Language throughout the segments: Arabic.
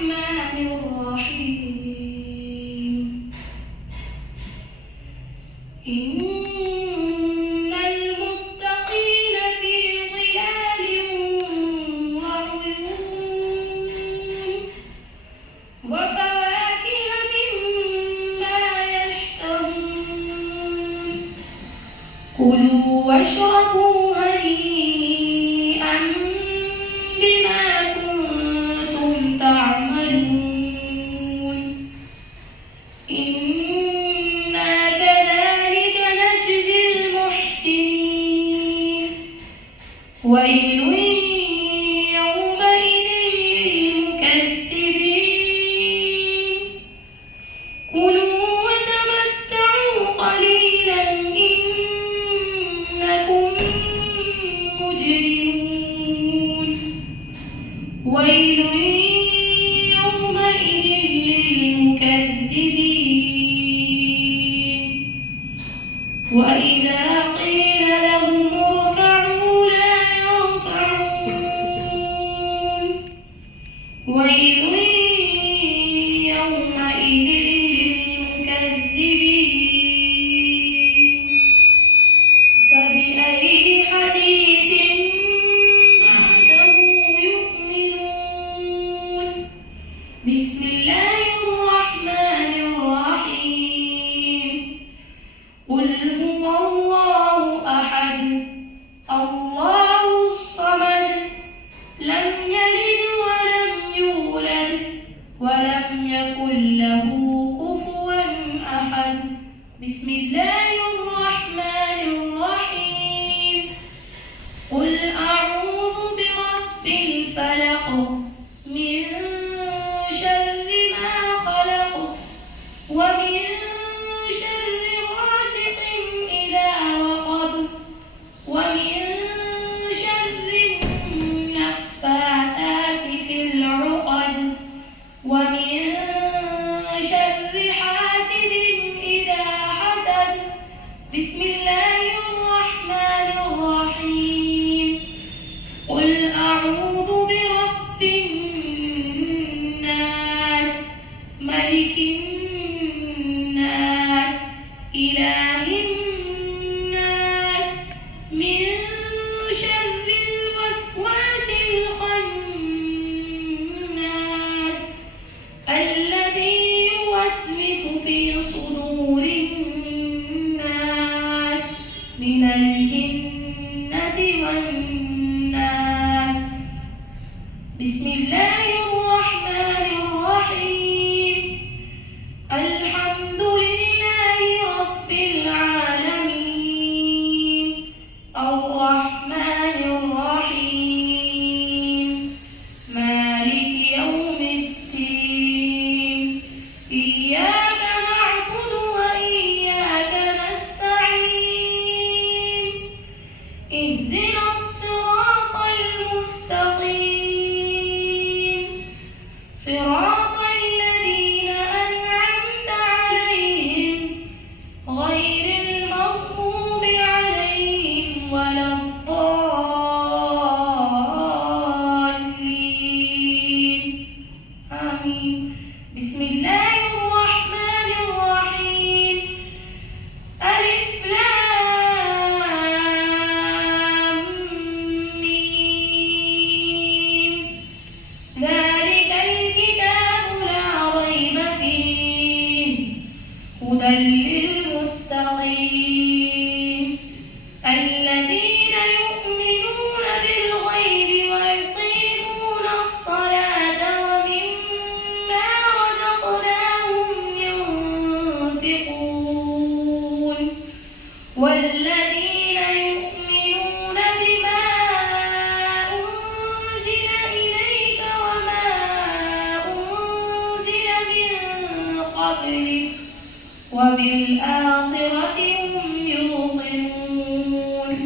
الرحمن الرحيم إن المتقين في ظلال وعيون وفواكه مما يشتهون كلوا واشربوا هنيئا بما كنتم تعملون إنا كذلك نجزي المحسنين ويل يومئذ للمكذبين كلوا وتمتعوا قليلا إنكم مجرمون ويل يومئذ للمكذبين وإذا قيل لهم اركعوا لا يركعون ويل يومئذ للمكذبين فبأي حديث بعده يؤمنون بسم الله الرحمن الرحيم قل هو الله أحد الله الصمد لم يلد ولم يولد ولم يكن له كفوا أحد بسم الله الرحمن الرحيم قل أعوذ برب الفلق من شر ما خلق ومن شر غاسق إذا وقب ومن شر النفاثات في العقد ومن شر حاسد إذا حسد بسم الله الرحمن الرحيم قل أعوذ برب الناس ملك الناس إله الناس من شر الوسواس الخناس الذي يوسوس في صدور الناس من الجنة والناس بسم الله الرحمن الرحيم الحمد لله رب العالمين الرحمن الرحيم مالك يوم الدين إياك نعبد وإياك نستعين اهدنا الصراط المستقيم صراط الذين أنعمت عليهم غير المغضوب عليهم ولا الضالين آمين بسم الله الرحمن الرحيم ألف لام ميم ذلك الكتاب لا ريب فيه هدى للمتقين الذين يؤمنون بالغيب ويقيمون الصلاة ومما رزقناهم ينفقون والذين يؤمنون بما أنزل إليك وما أنزل من قبلك وبالآخرة هم يوقنون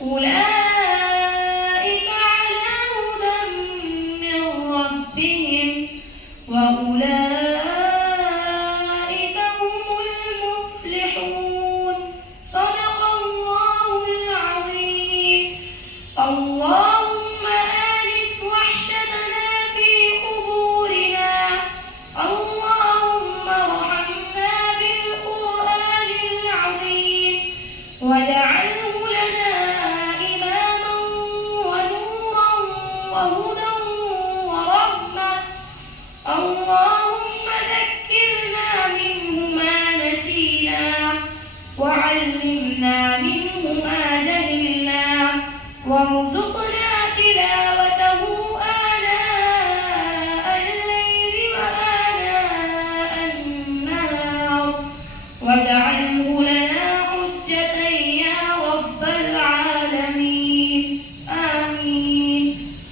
أولئك على هدى من ربهم وأولئك هم المفلحون صدق الله العظيم اللهم آنس وحشتنا في قبورنا وعلمنا منه ما جهلنا وارزقنا